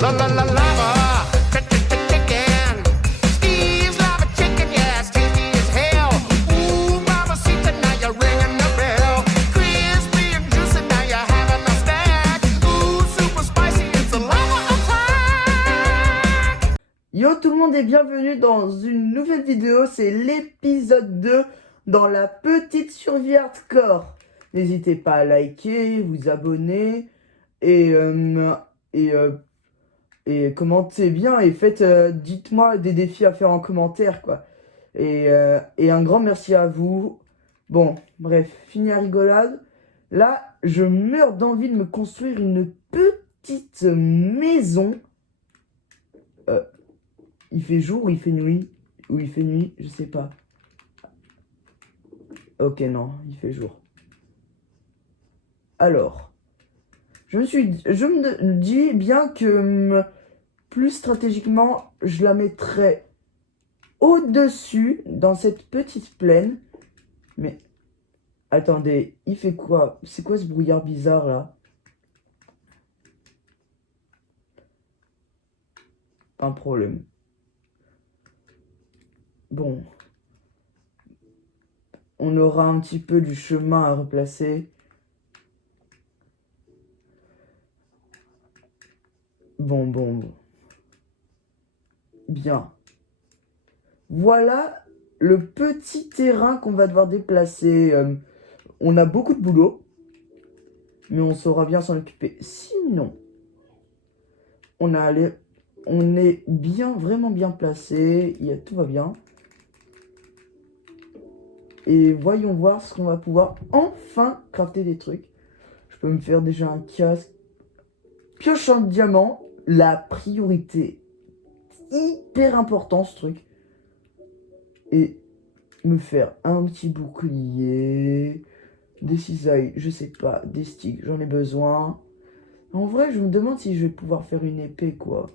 La la la lava, chicken. Steve's lava chicken, yeah, it's tasty as hell. Ooh, mamacita, now you're ringing the bell. Crispy and juicy, now you're having a snack. Ooh, super spicy, it's a lava attack. Yo tout le monde et bienvenue dans une nouvelle vidéo, c'est l'épisode 2 dans la petite survie hardcore. N'hésitez pas à liker, vous abonner et commentez bien et faites, dites-moi des défis à faire en commentaire quoi. Et un grand merci à vous. Bon, bref, fini la rigolade. Là, je meurs d'envie de me construire une petite maison. Il fait jour ou il fait nuit? Ou il fait nuit, je sais pas. Ok, non, il fait jour. Alors, je me dis bien que plus stratégiquement, je la mettrais au-dessus, dans cette petite plaine. Mais, attendez, il fait quoi? C'est quoi ce brouillard bizarre, là? Un problème. Bon. On aura un petit peu du chemin à replacer. Bon. Bien. Voilà le petit terrain qu'on va devoir déplacer. On a beaucoup de boulot, mais on saura bien s'en occuper. Sinon, on est bien, vraiment bien placé. Tout va bien. Et voyons voir ce qu'on va pouvoir enfin crafter des trucs. Je peux me faire déjà un casque. Pioche en diamant, la priorité. Hyper important ce truc. Et me faire un petit bouclier. Des cisailles, je sais pas. Des sticks, j'en ai besoin. En vrai, je me demande si je vais pouvoir faire une épée quoi.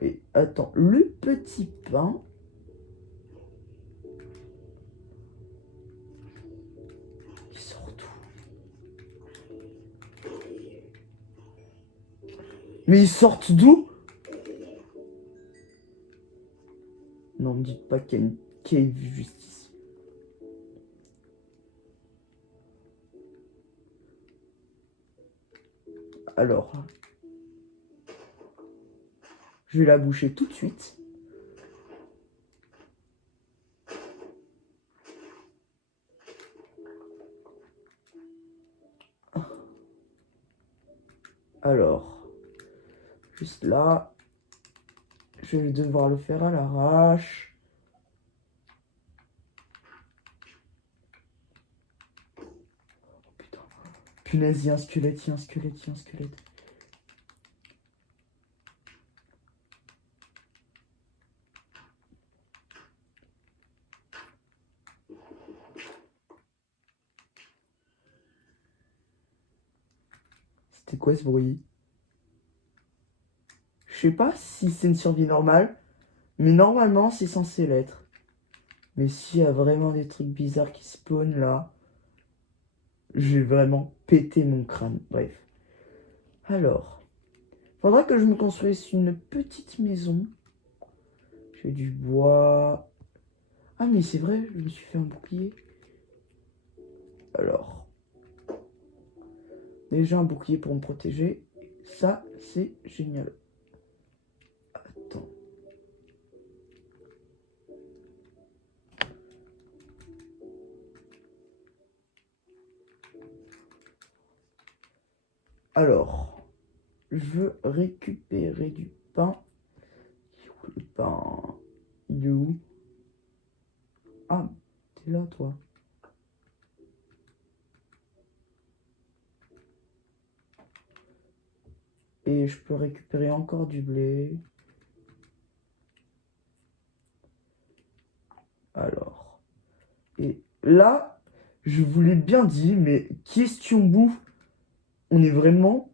Et attends, le petit pain. Il sort d'où? Mais ils sortent d'où? Non, me dites pas qu'il y a une cave juste ici. Alors, je vais la boucher tout de suite. Alors, juste là, je vais devoir le faire à l'arrache. Oh, putain. Punaise, il y a un squelette, C'était quoi ce bruit? Je sais pas si c'est une survie normale, mais normalement c'est censé l'être. Mais s'il y a vraiment des trucs bizarres qui spawnent là, je vais vraiment péter mon crâne. Bref. Alors, faudra que je me construise une petite maison. J'ai du bois. Ah mais c'est vrai, je me suis fait un bouclier. Alors, déjà un bouclier pour me protéger. Ça, c'est génial. Attends. Alors, je veux récupérer du pain. Il est où le pain? Il est où? Ah, t'es là, toi. Et je peux récupérer encore du blé. Alors. Et là, je vous l'ai bien dit, mais question bouffe, on est vraiment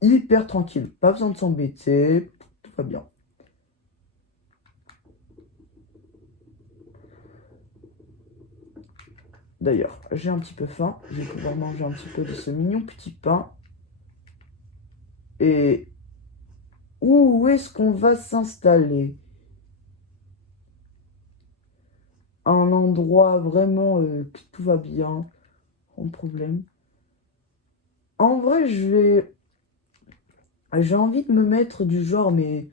hyper tranquille. Pas besoin de s'embêter. Tout va bien. D'ailleurs, j'ai un petit peu faim. Je vais pouvoir manger un petit peu de ce mignon petit pain. Et Où est-ce qu'on va s'installer? Un endroit vraiment que tout va bien, sans problème. En vrai, j'ai envie de me mettre du genre, mais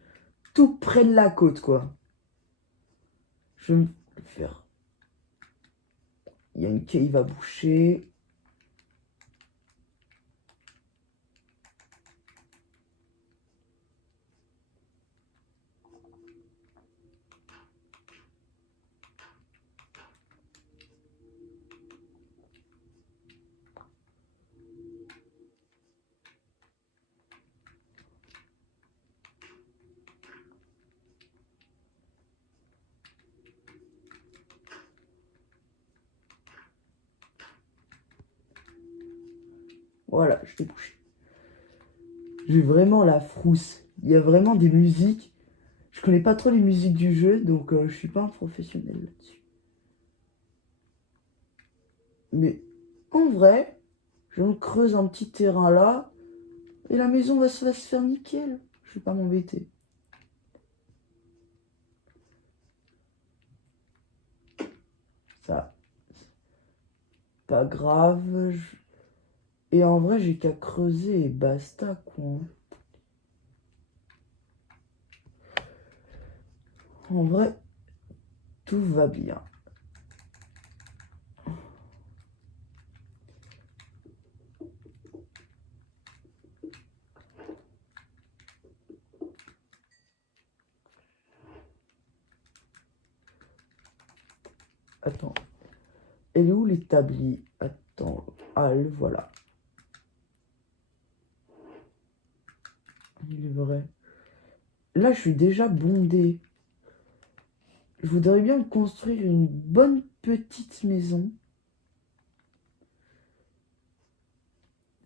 tout près de la côte, quoi. Je vais me faire. Il y a une cave à boucher. Voilà, je l'ai bouché. J'ai vraiment la frousse. Il y a vraiment des musiques. Je connais pas trop les musiques du jeu, donc je suis pas un professionnel là-dessus. Mais en vrai, je me creuse un petit terrain là, et la maison va se faire nickel. Je vais pas m'embêter. Ça, pas grave. Et en vrai, j'ai qu'à creuser et basta, quoi. En vrai, tout va bien. Attends. Elle est où l'établi? Attends. Ah, le voilà. Il est vrai. Là, je suis déjà bondé. Je voudrais bien me construire une bonne petite maison.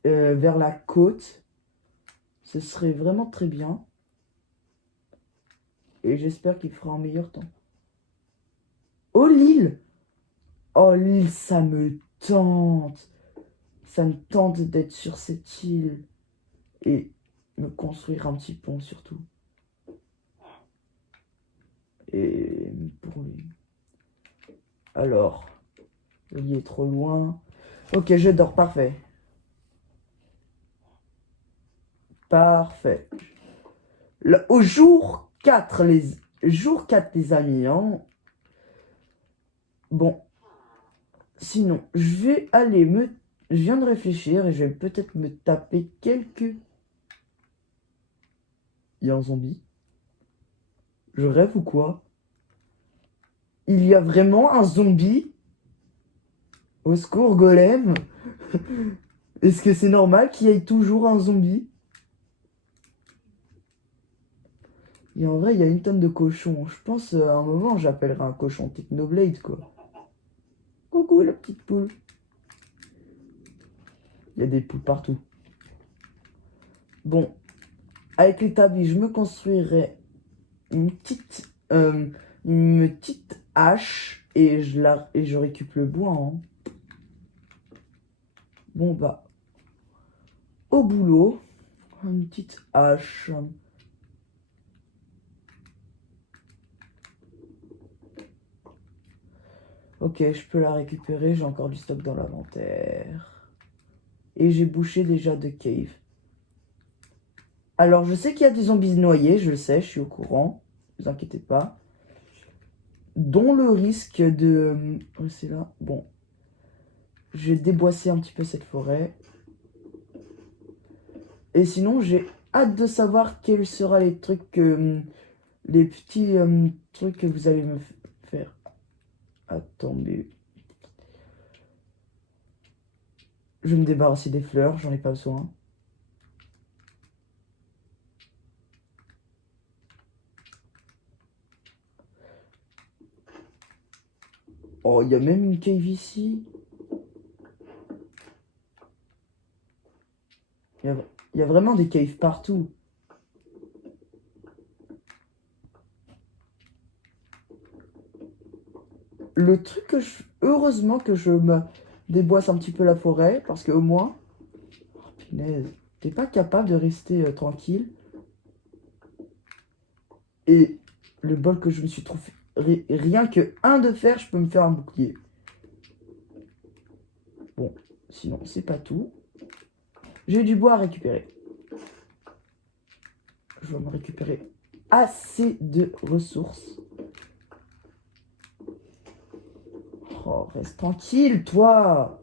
Vers la côte. Ce serait vraiment très bien. Et j'espère qu'il fera un meilleur temps. Oh, l'île! Oh, l'île, ça me tente. Ça me tente d'être sur cette île. Et me construire un petit pont surtout. Et pour lui. Alors, le lit est trop loin. Ok, je dors, parfait. Parfait. Là, au jour 4, jour 4, les amis. Hein. Bon, sinon, je viens de réfléchir et je vais peut-être me taper quelques... Il y a un zombie. Je rêve ou quoi? Il y a vraiment un zombie? Au secours, golem. Est-ce que c'est normal qu'il y ait toujours un zombie? Et en vrai, il y a une tonne de cochons. Je pense à un moment, j'appellerai un cochon Technoblade, quoi. Coucou, la petite poule. Il y a des poules partout. Bon, avec l'établi, je me construirai une petite hache et je récupère le bois. Hein. Bon, bah, au boulot. Une petite hache. Ok, je peux la récupérer. J'ai encore du stock dans l'inventaire. Et j'ai bouché déjà de cave. Alors, je sais qu'il y a des zombies noyés. Je le sais, je suis au courant. Ne vous inquiétez pas. Dont le risque de... Oh, c'est là. Bon. Je vais déboisser un petit peu cette forêt. Et sinon, j'ai hâte de savoir quels seront les trucs... les petits trucs que vous allez me faire. Attendez. Je vais me débarrasser des fleurs, j'en ai pas besoin. Oh, il y a même une cave ici. Il y a vraiment des caves partout. Le truc que je... Heureusement que je me déboisse un petit peu la forêt, parce qu'au moins... Oh, punaise. T'es pas capable de rester tranquille. Et le bol que je me suis trouvé, rien que un de fer, je peux me faire un bouclier. Bon, sinon, c'est pas tout. J'ai du bois à récupérer. Je vais me récupérer assez de ressources. Oh, reste tranquille, toi!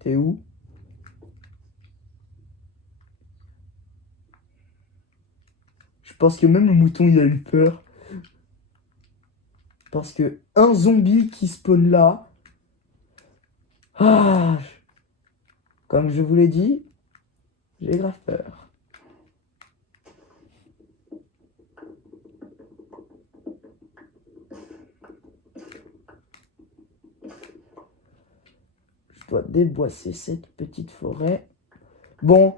T'es où? Je pense que même le mouton, il a eu peur. Parce que un zombie qui spawn là... Ah! Comme je vous l'ai dit, j'ai grave peur. Je dois déboisser cette petite forêt. Bon,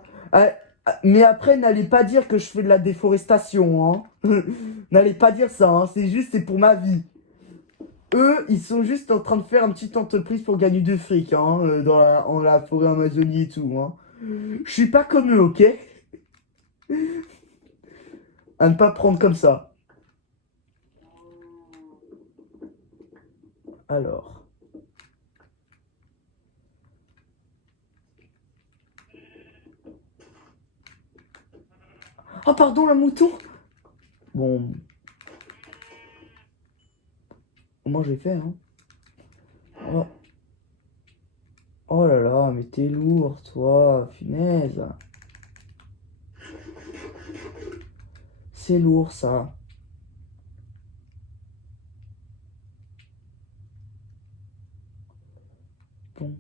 mais après, n'allez pas dire que je fais de la déforestation, hein. N'allez pas dire ça, hein. C'est pour ma vie. Eux, ils sont juste en train de faire une petite entreprise pour gagner du fric, hein, en la forêt Amazonie et tout, hein. Je suis pas comme eux, ok? À ne pas prendre comme ça. Alors. Oh, pardon, le mouton! Bon. Au moins, j'ai fait, hein. Oh. Oh là là, mais t'es lourd, toi, punaise. C'est lourd, ça. Bon.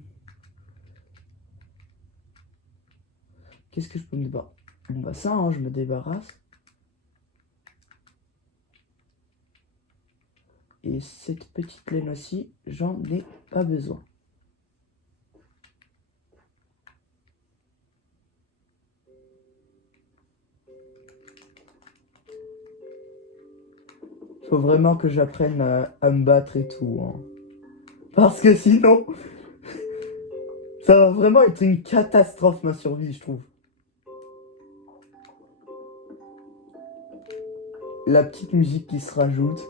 Qu'est-ce que je peux me débarrasser? Bon, bah ça, hein, je me débarrasse. Et cette petite laine aussi, j'en ai pas besoin. Faut vraiment que j'apprenne à me battre et tout, hein. Parce que sinon, ça va vraiment être une catastrophe, ma survie, je trouve. La petite musique qui se rajoute.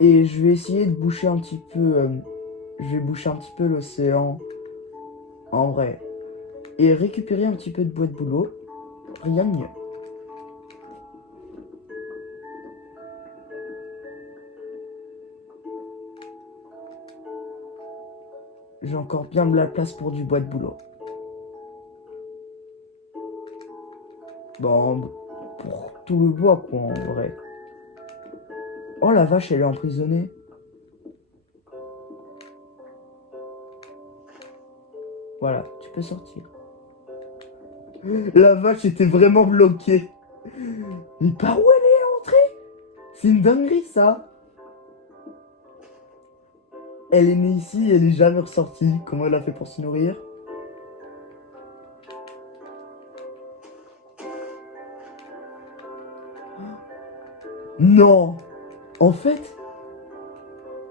Et je vais essayer de boucher un petit peu... je vais boucher un petit peu l'océan, en vrai. Et récupérer un petit peu de bois de boulot. Rien de mieux. J'ai encore bien de la place pour du bois de boulot. Bon, pour tout le bois, quoi, en vrai. Oh, la vache, elle est emprisonnée. Voilà, tu peux sortir. La vache était vraiment bloquée. Mais par où elle est entrée? C'est une dinguerie, ça. Elle est née ici, elle est jamais ressortie. Comment elle a fait pour se nourrir? Non! En fait,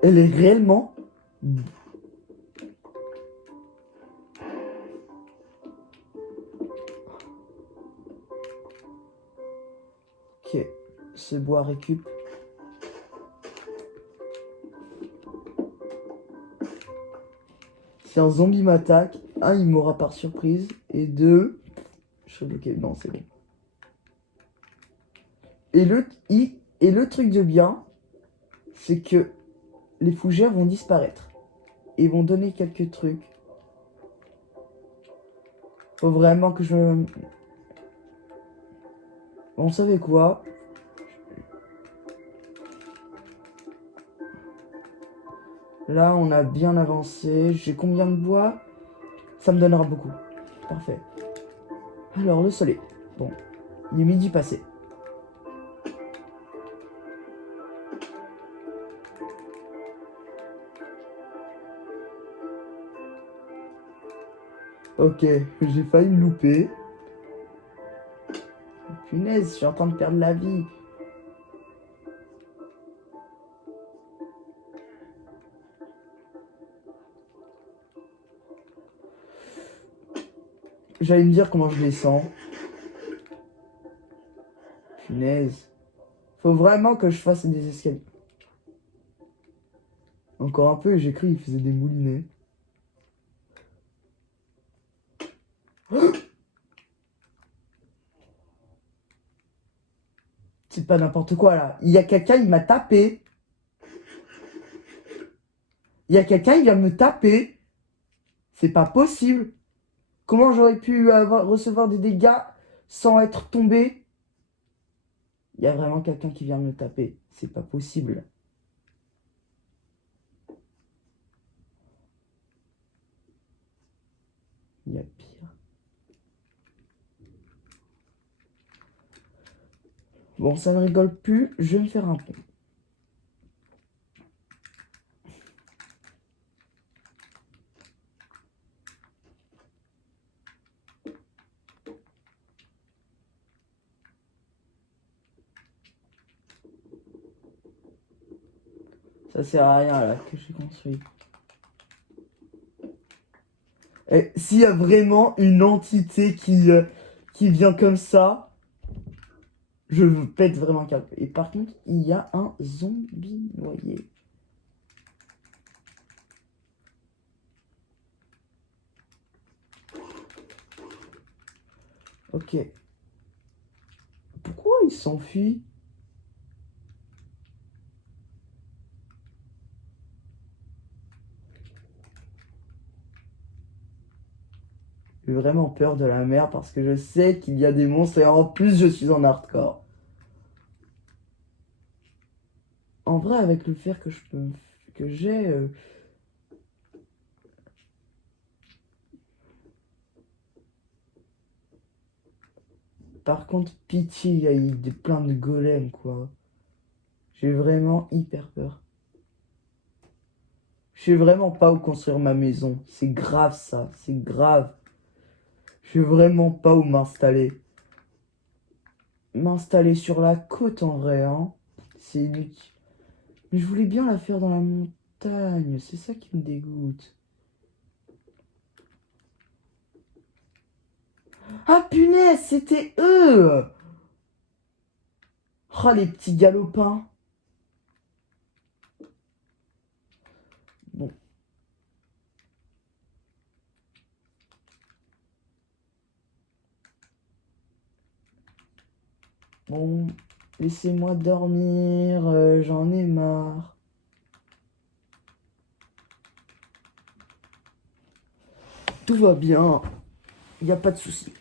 elle est réellement... Ok, ce bois récup. Si un zombie m'attaque, un, il m'aura par surprise, et deux, je serai bloqué. Non, c'est bon. Et le truc de bien, c'est que les fougères vont disparaître. Et vont donner quelques trucs. Faut vraiment que je... Bon, vous savez quoi? Là, on a bien avancé. J'ai combien de bois? Ça me donnera beaucoup. Parfait. Alors, le soleil. Bon, il est midi passé. Ok, j'ai failli me louper. Punaise, je suis en train de perdre la vie. J'allais me dire comment je descends. Punaise. Faut vraiment que je fasse des escaliers. Encore un peu et j'ai cru qu'il faisait des moulinets. C'est pas n'importe quoi là. Il y a quelqu'un, il m'a tapé. Il y a quelqu'un, il vient de me taper. C'est pas possible. Comment j'aurais pu recevoir des dégâts sans être tombé? Il y a vraiment quelqu'un qui vient de me taper. C'est pas possible. Il y a pire. Bon, ça ne rigole plus. Je vais me faire un pont. Ça sert à rien là que j'ai construit. Et s'il y a vraiment une entité qui vient comme ça, je vous pète vraiment un câble. Et par contre, il y a un zombie noyé. Ok. Pourquoi il s'enfuit? J'ai vraiment peur de la mer parce que je sais qu'il y a des monstres et en plus je suis en hardcore. En vrai, avec le fer que j'ai, par contre, pitié, il y a plein de golems quoi. J'ai vraiment hyper peur. Je sais vraiment pas où construire ma maison. C'est grave ça, c'est grave. Je sais vraiment pas où m'installer. M'installer sur la côte en vrai, hein. C'est inutile. Mais je voulais bien la faire dans la montagne. C'est ça qui me dégoûte. Ah punaise, c'était eux! Oh les petits galopins. Bon. Bon, laissez-moi dormir, j'en ai marre. Tout va bien, il n'y a pas de souci.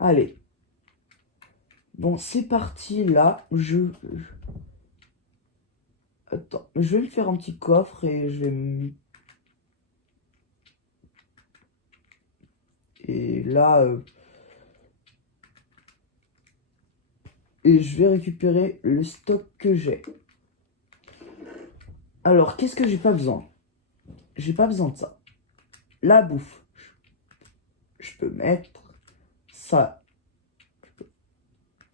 Allez. Bon, c'est parti, là, Attends, je vais me faire un petit coffre et je vais... Et là... Et je vais récupérer le stock que j'ai. Alors, qu'est-ce que j'ai pas besoin? J'ai pas besoin de ça. La bouffe. Je peux mettre ça. Je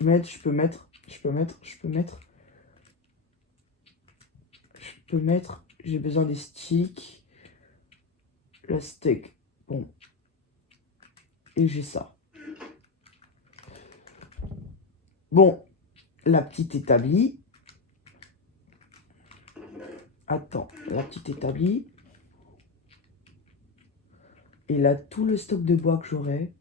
peux mettre. J'ai besoin des sticks. La steak. Bon. Et j'ai ça. Bon. La petite établie. Attends. La petite établie. Et là, tout le stock de bois que j'aurai.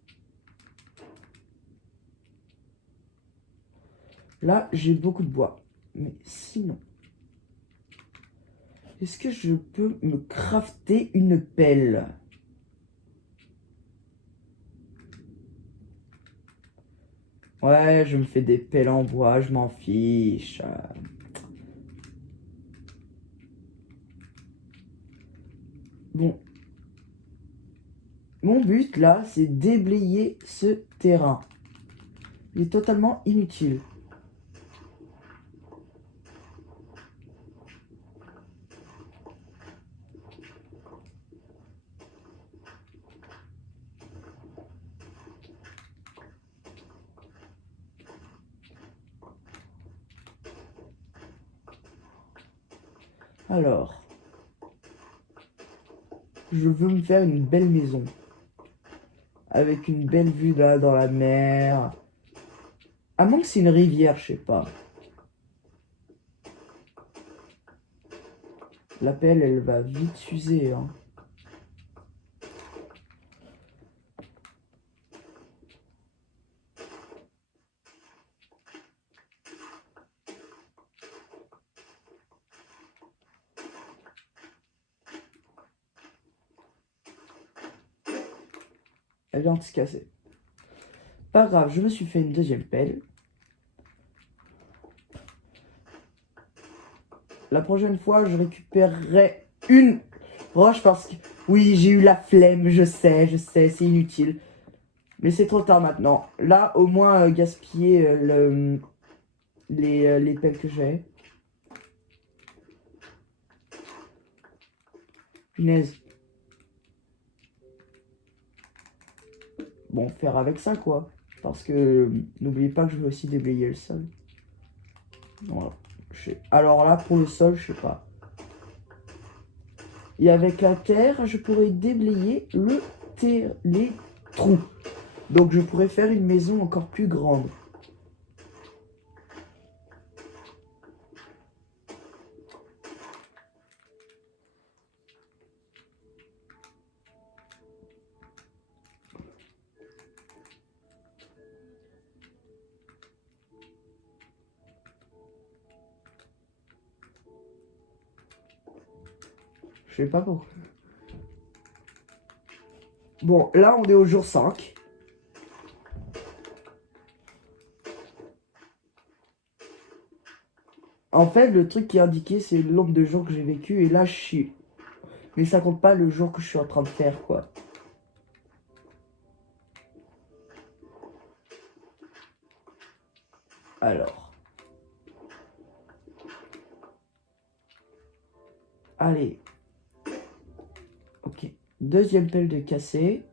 Là, j'ai beaucoup de bois. Mais sinon... Est-ce que je peux me crafter une pelle? Ouais, je me fais des pelles en bois, je m'en fiche. Bon. Mon but, là, c'est déblayer ce terrain. Il est totalement inutile. Alors, je veux me faire une belle maison. Avec une belle vue là dans la mer. À moins que c'est une rivière, je sais pas. La pelle, elle va vite s'user, hein. Elle vient de se casser. Pas grave, je me suis fait une deuxième pelle. La prochaine fois, je récupérerai une roche parce que... Oui, j'ai eu la flemme, je sais, c'est inutile. Mais c'est trop tard maintenant. Là, au moins, gaspiller les pelles que j'ai. Punaise. Bon, faire avec ça, quoi. Parce que n'oubliez pas que je vais aussi déblayer le sol. Voilà. Alors là, pour le sol, je sais pas. Et avec la terre, je pourrais déblayer les trous. Donc je pourrais faire une maison encore plus grande. Je sais pas pourquoi. Bon, là, on est au jour 5. En fait, le truc qui est indiqué, c'est le nombre de jours que j'ai vécu. Et là, je suis... Mais ça compte pas le jour que je suis en train de faire, quoi. Alors. Allez. Ok. Deuxième pelle de cassé.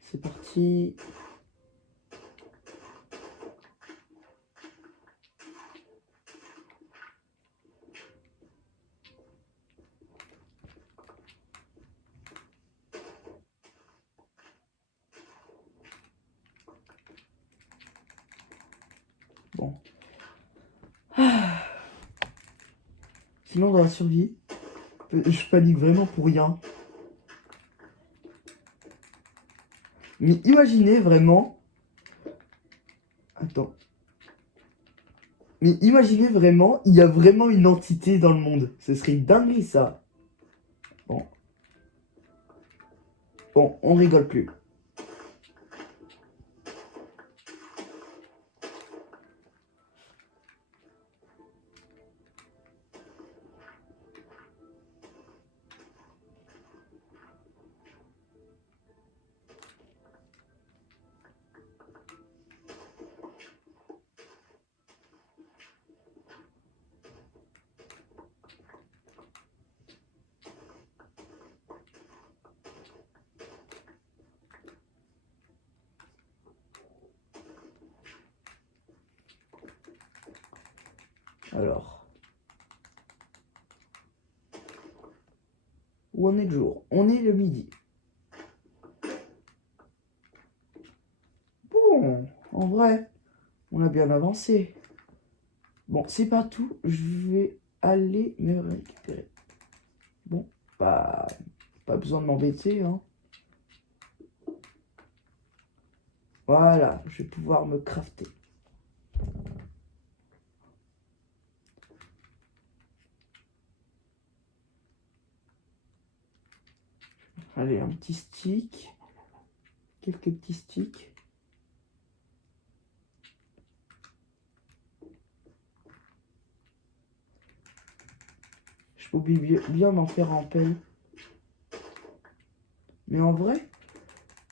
C'est parti. Bon. Sinon, dans la survie, je panique vraiment pour rien. Mais imaginez vraiment... Attends. Mais imaginez vraiment, il y a vraiment une entité dans le monde. Ce serait une dinguerie, ça. Bon. Bon, on rigole plus. Alors. Où on est le jour? On est le midi. Bon, en vrai, on a bien avancé. Bon, c'est pas tout. Je vais aller me récupérer. Bon, pas besoin de m'embêter, hein. Voilà, je vais pouvoir me crafter. Allez, un petit stick. Quelques petits sticks. Je peux bien m'en faire en pelle. Mais en vrai,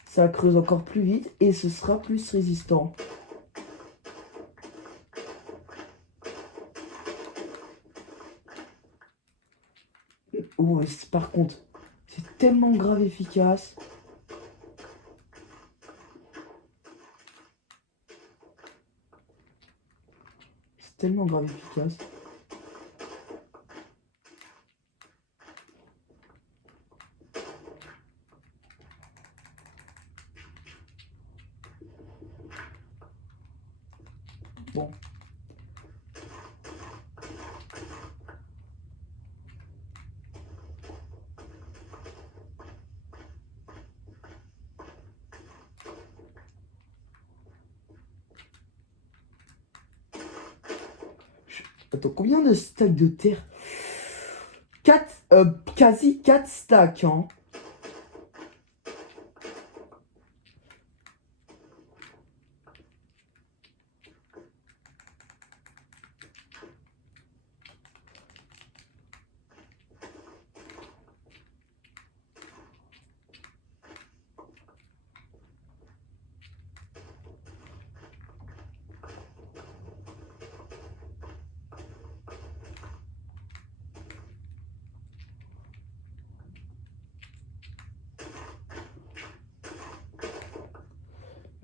ça creuse encore plus vite et ce sera plus résistant. Oh, par contre, C'est tellement grave efficace. C'est tellement grave efficace. Bon. Attends, combien de stacks de terre? 4, quasi 4 stacks, hein.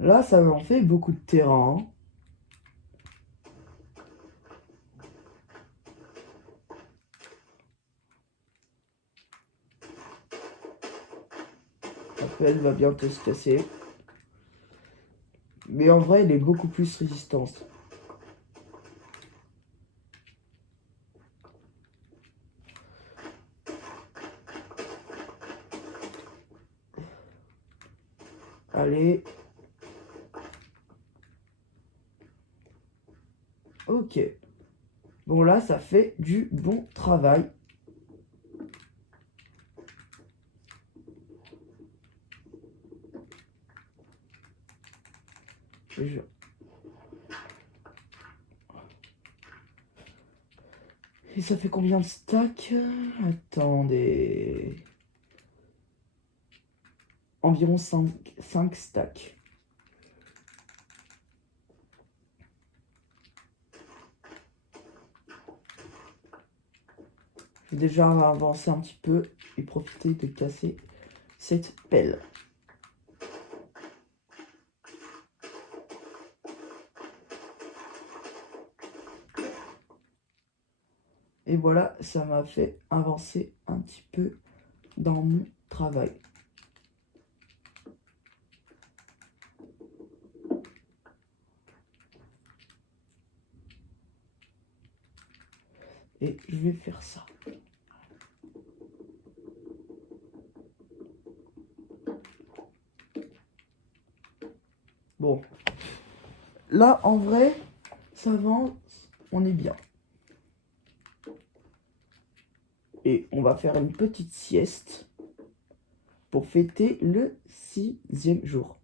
Là, ça m'en fait beaucoup de terrain, hein. Après, elle va bientôt se casser. Mais en vrai, elle est beaucoup plus résistante. Allez. Ok. Bon, là, ça fait du bon travail. Je- Et ça fait combien de stacks? Attendez. Environ 5 stacks. Je vais déjà avancer un petit peu et profiter de casser cette pelle. Et voilà, ça m'a fait avancer un petit peu dans mon travail. Et je vais faire ça. Bon. Là, en vrai, ça avance. On est bien. Et on va faire une petite sieste pour fêter le 6e jour.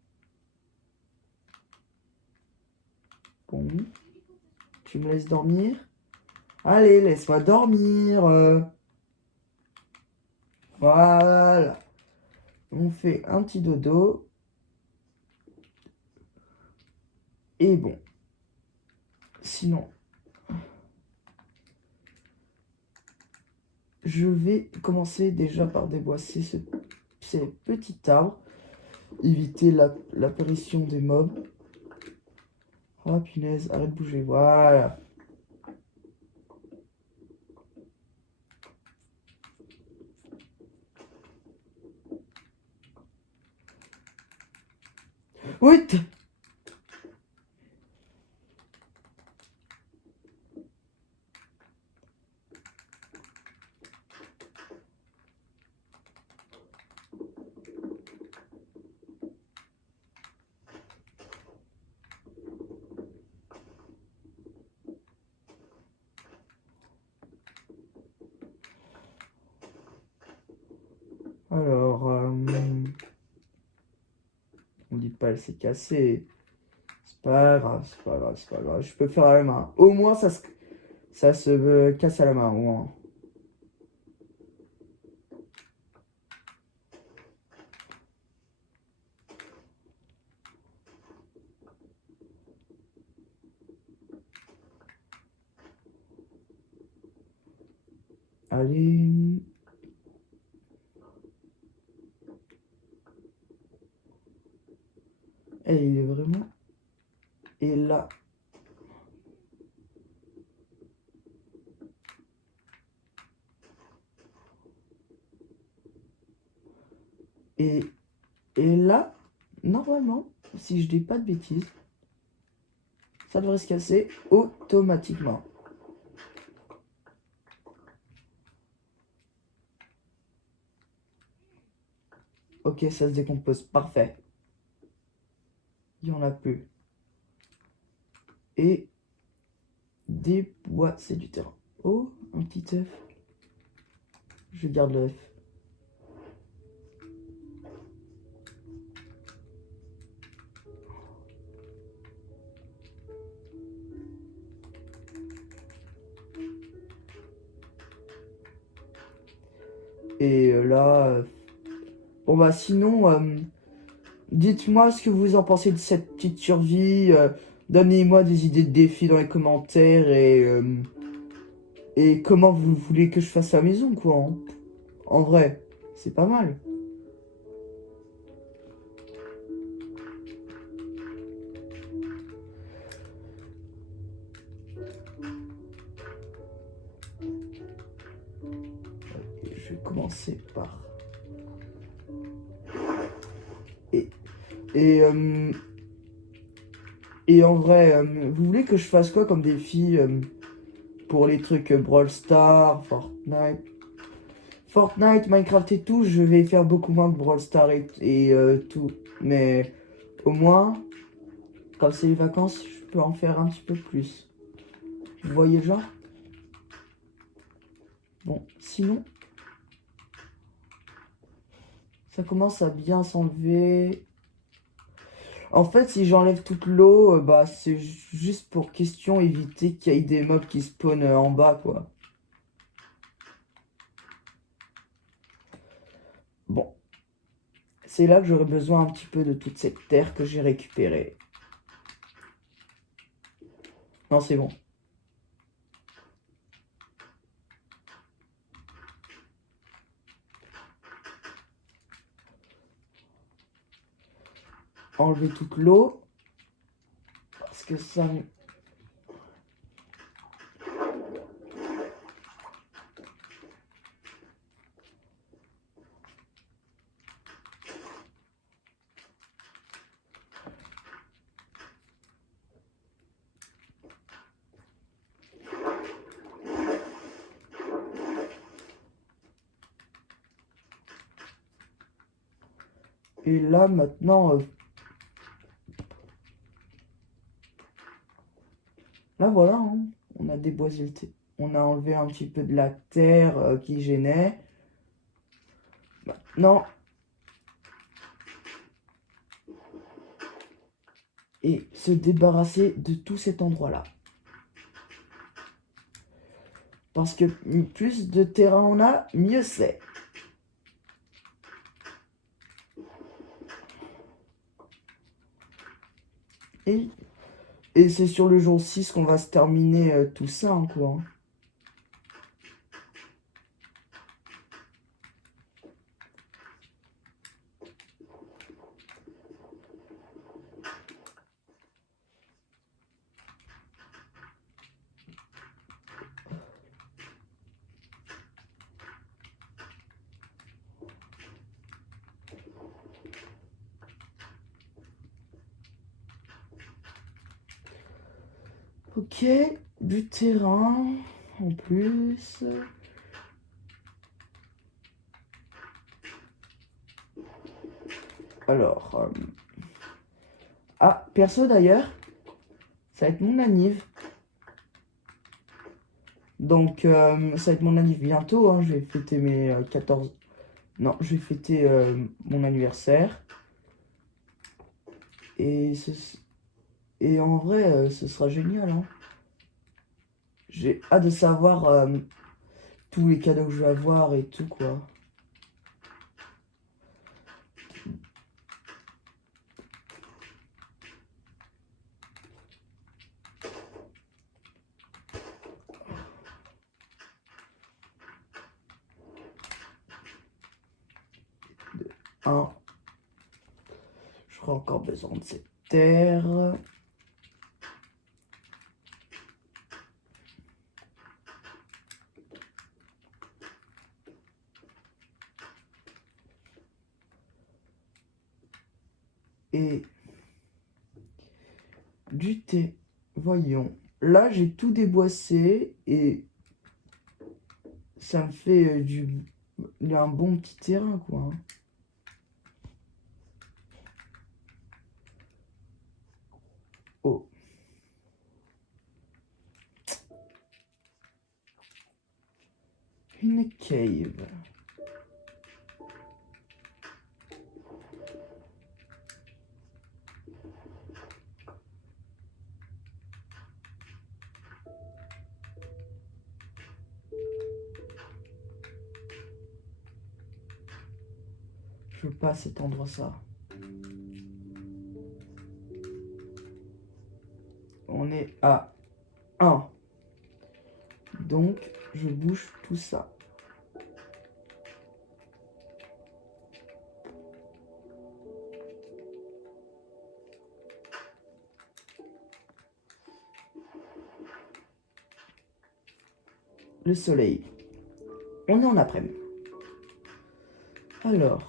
Bon. Tu me laisses dormir? Allez, laisse-moi dormir. Voilà. On fait un petit dodo. Et bon. Sinon, je vais commencer déjà par déboisser ces petits arbres. Éviter l'apparition des mobs. Oh punaise, arrête de bouger. Voilà. Oui. Alors, on dit pas, elle s'est cassée. C'est pas grave, c'est pas grave, c'est pas grave. Je peux faire à la main. Au moins, ça se casse à la main, au moins. Allez. Et il est vraiment... Et là... Et là, normalement, si je dis pas de bêtises, ça devrait se casser automatiquement. Ok, ça se décompose, parfait. Il n'y en a plus. Et des bois, c'est du terrain. Oh, un petit œuf. Je garde l'œuf. Et là... Bon bah sinon, dites-moi ce que vous en pensez de cette petite survie. Donnez-moi des idées de défis dans les commentaires et comment vous voulez que je fasse la maison, quoi. Hein. En vrai, c'est pas mal. Je vais commencer par... Et en vrai, vous voulez que je fasse quoi comme défi pour les trucs Brawl Stars, Fortnite, Minecraft et tout, je vais faire beaucoup moins de Brawl Stars et tout. Mais au moins, comme c'est les vacances, je peux en faire un petit peu plus. Vous voyez le genre? Bon, sinon, ça commence à bien s'enlever. En fait, si j'enlève toute l'eau, bah c'est juste pour question éviter qu'il y ait des mobs qui spawnent en bas, quoi. Bon, c'est là que j'aurais besoin un petit peu de toute cette terre que j'ai récupérée. Non, c'est bon. Enlever toute l'eau. Parce que ça... Et là, maintenant... Là, voilà, hein, on a déboisé le thé. On a enlevé un petit peu de la terre qui gênait. Maintenant... Et se débarrasser de tout cet endroit-là. Parce que plus de terrain on a, mieux c'est. Et c'est sur le jour 6 qu'on va se terminer tout ça, hein, quoi. Ok, du terrain en plus. Alors, ah, perso d'ailleurs, ça va être mon anniv. Donc, ça va être mon anniv bientôt. Hein, je vais fêter mes 14... Non, je vais fêter mon anniversaire. Et, et en vrai, ce sera génial. Hein. J'ai hâte de savoir tous les cadeaux que je vais avoir et tout, quoi. Un. J'aurai encore besoin de cette terre. Et du thé. Voyons. Là, j'ai tout déboissé et ça me fait il y a un bon petit terrain, quoi. Hein. Oh. Une cave. Je veux pas cet endroit ça. On est à 1. Donc, je bouge tout ça. Le soleil. On est en après-midi. Alors.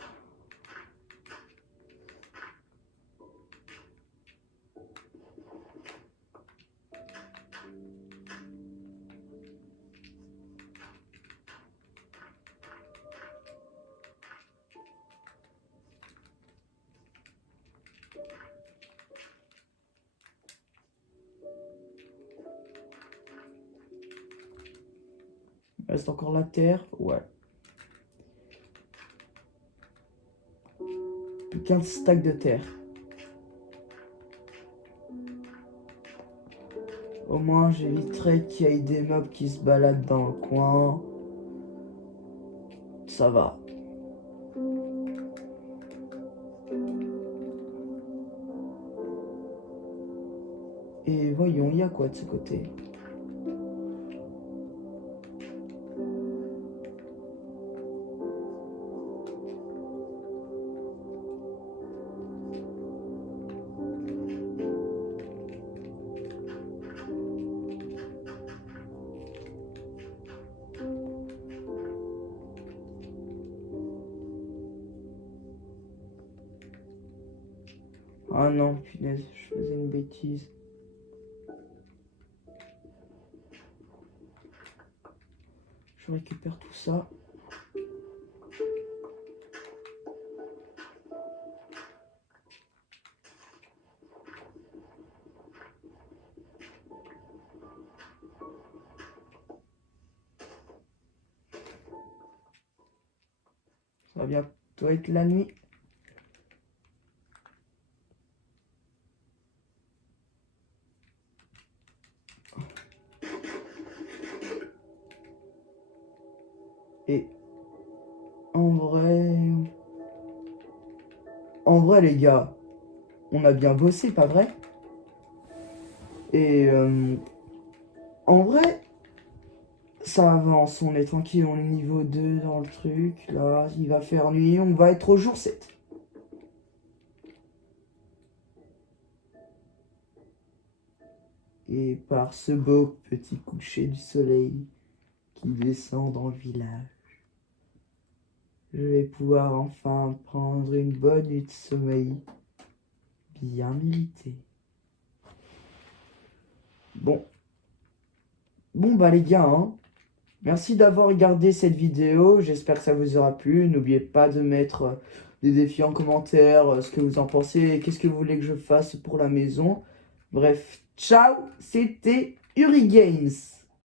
Il reste encore la terre. Ouais. Plus qu'un stack de terre. Au moins, j'éviterai qu'il y ait des mobs qui se baladent dans le coin. Ça va. Et voyons, il y a quoi de ce côté? Ah non, punaise, je faisais une bêtise. Je récupère tout ça. Ça va bientôt être la nuit. Et en vrai les gars, on a bien bossé, pas vrai? Et en vrai, ça avance, on est tranquille, on est niveau 2 dans le truc. Là, il va faire nuit, on va être au jour 7. Et par ce beau petit coucher du soleil qui descend dans le village, je vais pouvoir enfin prendre une bonne nuit de sommeil bien méritée. Bon bah les gars, hein, merci d'avoir regardé cette vidéo, j'espère que ça vous aura plu. N'oubliez pas de mettre des défis en commentaire, ce que vous en pensez, qu'est-ce que vous voulez que je fasse pour la maison. Bref, ciao, c'était Uri Games.